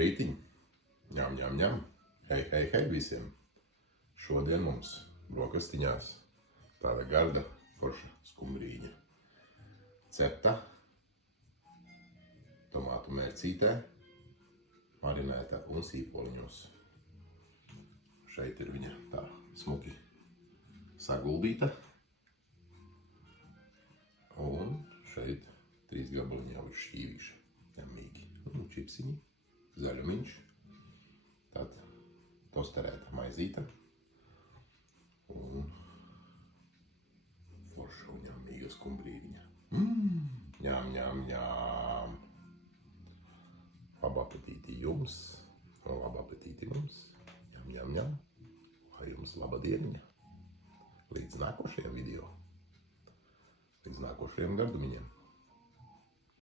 Labrītiņ! Ņem, ņem, ņem! Hei, hei, hei visiem! Šodien mums brokastiņās tāda garda forša skumbrīņa. Cepta tomātu mērcītē, marinēta un sīpoliņos. Šeit ir viņa tā smuki saguldīta. Un šeit 3 gabaliņi jau ir šķīvīši, ņemīgi. Un čipsiņi, zaļumiņš, tad tosterēta maizīte un forša un ņemīga skumbrīdiņa. Ņām, ņām, ņām! Labu apetīti jums, labu apetīti mums. Ņām, ņām, ņām! Lai jums laba dieniņa! Līdz nākošajam video! Līdz nākošajiem gardumiņiem!